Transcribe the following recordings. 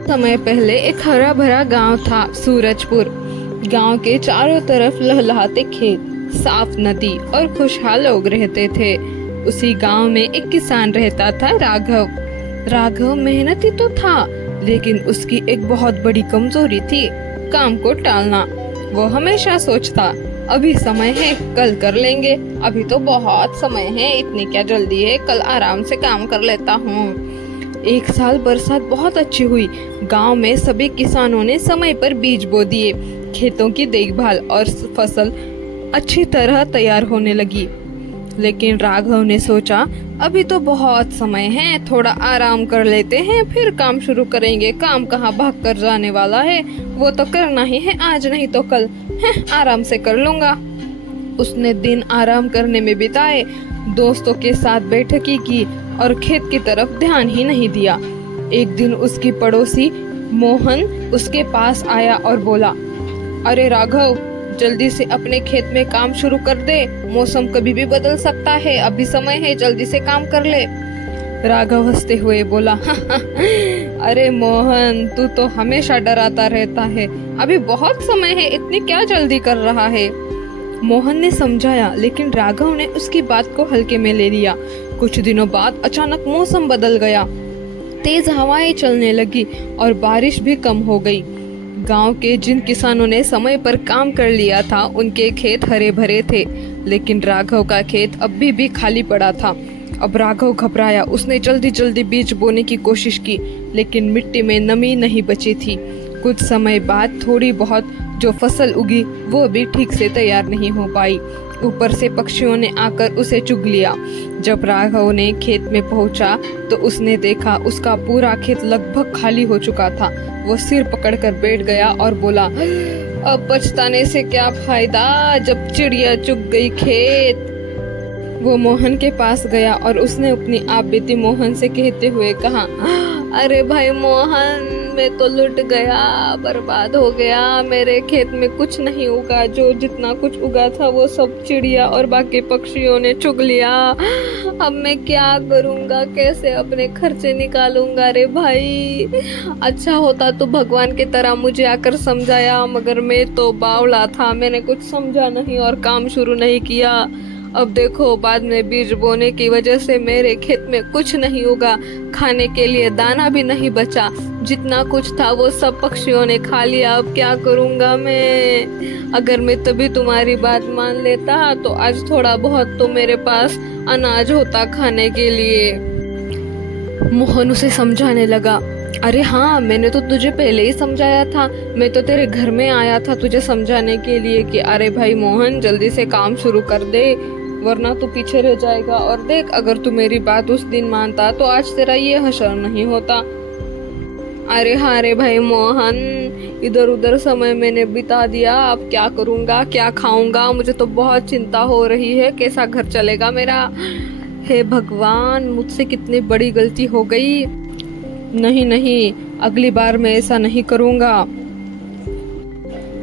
समय पहले एक हरा भरा गांव था, सूरजपुर। गांव के चारों तरफ लहलहाते खेत, साफ नदी और खुशहाल लोग रहते थे। उसी गांव में एक किसान रहता था, राघव। राघव मेहनती तो था, लेकिन उसकी एक बहुत बड़ी कमजोरी थी, काम को टालना। वो हमेशा सोचता, अभी समय है, कल कर लेंगे, अभी तो बहुत समय है, इतनी क्या जल्दी है, कल आराम से काम कर लेता हूँ। एक साल बरसात बहुत अच्छी हुई। गांव में सभी किसानों ने समय पर बीज बो दिए। खेतों की देखभाल और फसल अच्छी तरह तैयार होने लगी। लेकिन राघव ने सोचा, अभी तो बहुत समय है, थोड़ा आराम कर लेते हैं, फिर काम शुरू करेंगे। काम कहाँ भाग कर जाने वाला है, वो तो करना ही है, आज नहीं तो कल है, आराम से कर लूंगा। उसने दिन आराम करने में बिताए, दोस्तों के साथ बैठकी की और खेत की तरफ ध्यान ही नहीं दिया। एक दिन उसकी पड़ोसी मोहन उसके पास आया और बोला, अरे राघव, जल्दी से अपने खेत में काम शुरू कर दे, मौसम कभी भी बदल सकता है, अभी समय है, जल्दी से काम कर ले। राघव हंसते हुए बोला, अरे मोहन, तू तो हमेशा डराता रहता है, अभी बहुत समय है, इतनी क्या जल्दी कर रहा है। मोहन ने समझाया, लेकिन राघव ने उसकी बात को हल्के में ले लिया। कुछ दिनों बाद अचानक मौसम बदल गया, तेज हवाएं चलने लगी और बारिश भी कम हो गई। गांव के जिन किसानों ने समय पर काम कर लिया था, उनके खेत हरे भरे थे, लेकिन राघव का खेत अभी भी खाली पड़ा था। अब राघव घबराया, उसने जल्दी जल्दी बीज बोने की कोशिश की, लेकिन मिट्टी में नमी नहीं बची थी। कुछ समय बाद थोड़ी बहुत जो फसल उगी, वो भी ठीक से तैयार नहीं हो पाई। ऊपर से पक्षियों ने आकर उसे चुग लिया। जब राघव ने खेत में पहुंचा तो उसने देखा, उसका पूरा खेत लगभग खाली हो चुका था। वो सिर पकड़कर बैठ गया और बोला, अब पछताने से क्या फायदा, जब चिड़िया चुग गई खेत। वो मोहन के पास गया और उसने अपनी आप बीती मोहन से कहते हुए कहा, अरे भाई मोहन, मैं तो लुट गया, बर्बाद हो गया, मेरे खेत में कुछ नहीं उगा, जो जितना कुछ उगा था वो सब चिड़िया और बाकी पक्षियों ने चुग लिया। अब मैं क्या करूंगा, कैसे अपने खर्चे निकालूंगा रे भाई। अच्छा होता तो भगवान की तरह मुझे आकर समझाया, मगर मैं तो बावला था, मैंने कुछ समझा नहीं और काम शुरू नहीं किया। अब देखो, बाद में बीज बोने की वजह से मेरे खेत में कुछ नहीं उगा, खाने के लिए दाना भी नहीं बचा, जितना कुछ था वो सब पक्षियों ने खा लिया। अब क्या करूंगा मैं। अगर मैं तभी तुम्हारी बात मान लेता तो आज थोड़ा बहुत तो मेरे पास अनाज होता खाने के लिए। मोहन उसे समझाने लगा, अरे हाँ, मैंने तो तुझे पहले ही समझाया था, मैं तो तेरे घर में आया था तुझे समझाने के लिए कि अरे भाई मोहन, जल्दी से काम शुरू कर दे, वरना तू पीछे रह जाएगा। और देख, अगर तू मेरी बात उस दिन मानता तो आज तेरा ये हश्र नहीं होता। अरे हाँ रे भाई मोहन, इधर उधर समय मैंने बिता दिया, अब क्या करूँगा, क्या खाऊंगा, मुझे तो बहुत चिंता हो रही है, कैसा घर चलेगा मेरा। हे भगवान, मुझसे कितनी बड़ी गलती हो गई। नहीं नहीं, अगली बार मैं ऐसा नहीं करूँगा।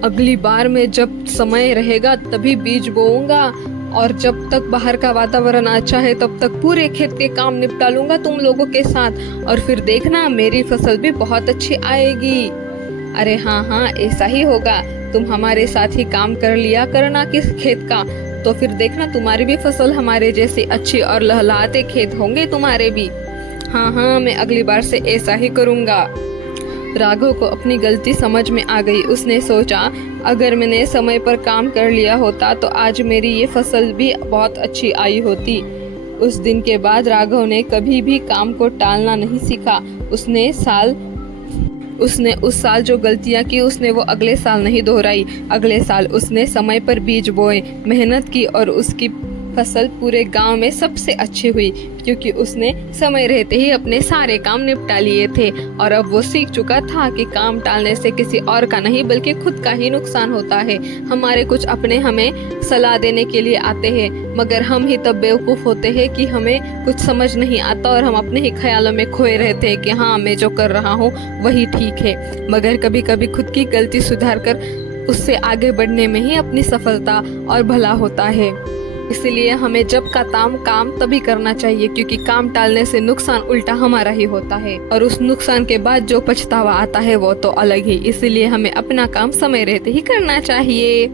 अगली बार मैं जब समय रहेगा तभी बीज बोऊंगा, और जब तक बाहर का वातावरण अच्छा है तब तक पूरे खेत के काम निपटा लूंगा तुम लोगों के साथ, और फिर देखना मेरी फसल भी बहुत अच्छी आएगी। अरे हाँ हाँ, ऐसा ही होगा, तुम हमारे साथ ही काम कर लिया करना किस खेत का, तो फिर देखना तुम्हारी भी फसल हमारे जैसी अच्छी और लहलहाते खेत होंगे तुम्हारे भी। हाँ हाँ, मैं अगली बार से ऐसा ही करूँगा। राघव को अपनी गलती समझ में आ गई। उसने सोचा, अगर मैंने समय पर काम कर लिया होता तो आज मेरी ये फसल भी बहुत अच्छी आई होती। उस दिन के बाद राघव ने कभी भी काम को टालना नहीं सीखा। उसने उस साल जो गलतियां की, उसने वो अगले साल नहीं दोहराई। अगले साल उसने समय पर बीज बोए, मेहनत की, और उसकी फसल पूरे गांव में सबसे अच्छी हुई, क्योंकि उसने समय रहते ही अपने सारे काम निपटा लिए थे। और अब वो सीख चुका था कि काम टालने से किसी और का नहीं बल्कि खुद का ही नुकसान होता है। हमारे कुछ अपने हमें सलाह देने के लिए आते हैं, मगर हम ही तब बेवकूफ़ होते हैं कि हमें कुछ समझ नहीं आता और हम अपने ही ख्यालों में खोए रहते हैं कि हाँ, मैं जो कर रहा हूँ वही ठीक है। मगर कभी कभी खुद की गलती सुधार कर उससे आगे बढ़ने में ही अपनी सफलता और भला होता है। इसलिए हमें जब का काम तभी करना चाहिए, क्योंकि काम टालने से नुकसान उल्टा हमारा ही होता है और उस नुकसान के बाद जो पछतावा आता है वो तो अलग ही। इसलिए हमें अपना काम समय रहते ही करना चाहिए।